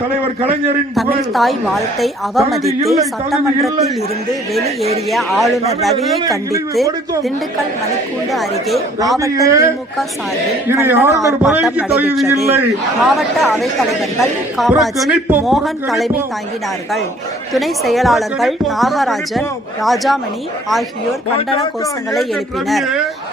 தலைவர் கலைஞரின் தமிழ் தாய் வாழ்த்தை அவமதித்து சட்டமன்றத்தில். இருந்து வெளியேறிய ஆளுநர் ரவியை கண்டித்து திண்டுக்கல் மணிக்கூண்டு அருகே மாவட்ட திமுக சார்பில் மாவட்ட அவைத்தலைவர்கள் காமாட்சி மோகன். தலைமை தாங்கினார்கள் துணை செயலாளர்கள் நாகராஜன். ராஜாமணி ஆகியோர் கண்டன கோஷங்களை எழுப்பினர்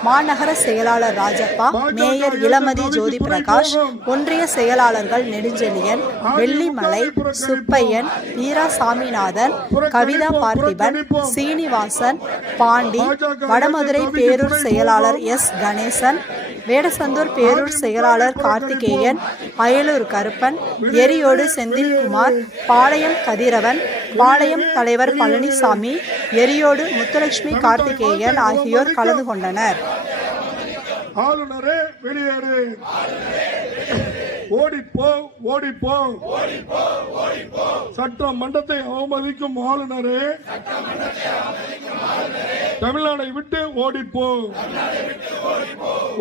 மாநகர செயலாளர் ராஜப்பா மேயர் இளமதி ஜோதி பிரகாஷ். ஒன்றிய செயலாளர்கள் நெடுஞ்செழியன் வெள்ளிமலை. சுப்பையன் வீரா சாமிநாதன் கவிதா பார்த்திபன். சீனிவாசன் பாண்டி வடமதுரை பேரூர் செயலாளர். எஸ் கணேசன் வேடசந்தூர் பேரூர் செயலாளர் கார்த்திகேயன் அயலூர் கருப்பன் எரியோடு செந்தில்குமார் பாளையம் கதிரவன் பாளையம் தலைவர் பழனிசாமி எரியோடு முத்துலட்சுமி கார்த்திகேயன் ஆகியோர் கலந்து கொண்டனர். ஆளுநரே வெளியேறு. ஓடிப்போ ஓடிப்போ. சட்ட மன்றத்தை அவமதிக்கும் ஆளுநரே. தமிழ்நாடை விட்டு ஓடிப்போ.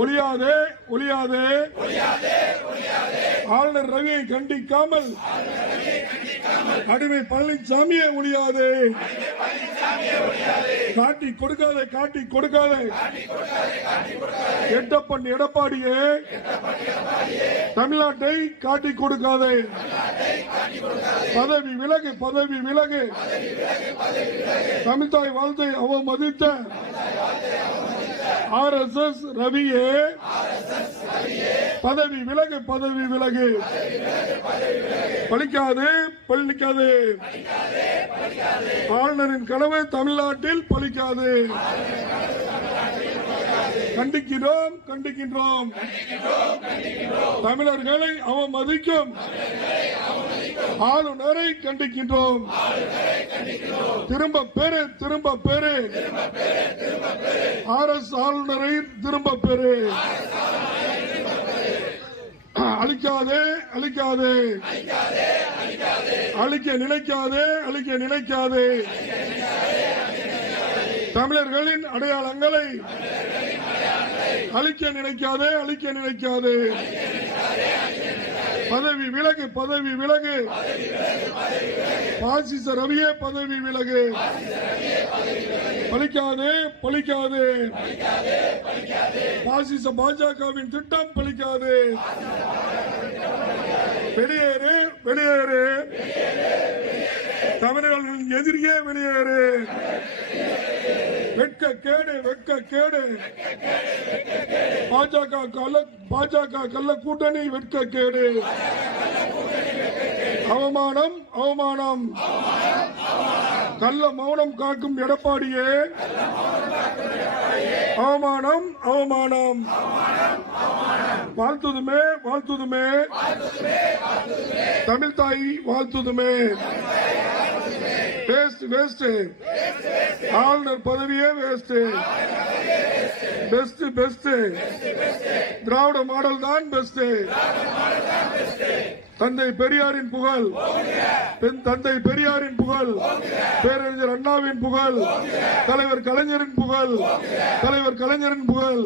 ஒளியாதே ஒளியாதே ஆளுநர் ரவியை கண்டிக்காமல் அடிமை பழனிசாமியே ஒளியாதே காட்டி கொடுக்காத காட்டி கொடுக்காதே. எட்டப்பன் எடப்பாடியே தமிழ்நாட்டை காட்டி கொடுக்காதே. பதவி விலகு பதவி விலகு. தமிழ்தாய் வாழ்த்தை அவமதித்த ஆர் எஸ் எஸ் ரவியே. பதவி விலகு பதவி விலகு. பழிக்காது பழிக்காது ஆளுநரின் கனவு தமிழ்நாட்டில் பலிக்காது. கண்டிக்கிறோம் கண்டிக்கின்றோம். தமிழர்களை அவமதிக்கும். ஆளுநரை கண்டிக்கின்றோம். திரும்ப பெறு திரும்ப பெறு. ஆர் எஸ் ஆளுநரை திரும்ப பெறு. அழிக்காதே அழிக்காதே. அழிக்க நினைக்காதே அழிக்க நினைக்காதே. தமிழர்களின் அடையாளங்களை அழிக்க நினைக்காதே அழிக்க நினைக்காதே. பதவி விலகு பதவி விலகு. பாசிச ரவியே பதவி விலகு. பலிக்காதே பலிக்காதே. பாசிச பாஜகவின் திட்டம் பலிக்காது. வெளியேறு வெளியேறு. தமிழர்களின் எதிரியே வெளியேறு. வெட்க கேடு வெட்க கேடு பாஜக கல்ல பாஜக கள்ள கூட்டணி வெட்க கேடு அவமானம் அவமானம். கள்ள மௌனம் காக்கும் எடப்பாடியே. அவமானம் அவமானம். வாழ்த்துதுமே வாழ்த்துதுமே. தமிழ் தாய் வாழ்த்துதுமே. வேஸ்ட் வேஸ்ட் ஆளுநர் பதவியே waste best best Dravida model தான் பெஸ்ட் தந்தை பெரியாரின் புகழ். பெண் தந்தை பெரியாரின் புகழ். பேரறிஞர் அண்ணாவின் புகழ். தலைவர் கலைஞரின் புகழ். தலைவர் கலைஞரின் புகழ்.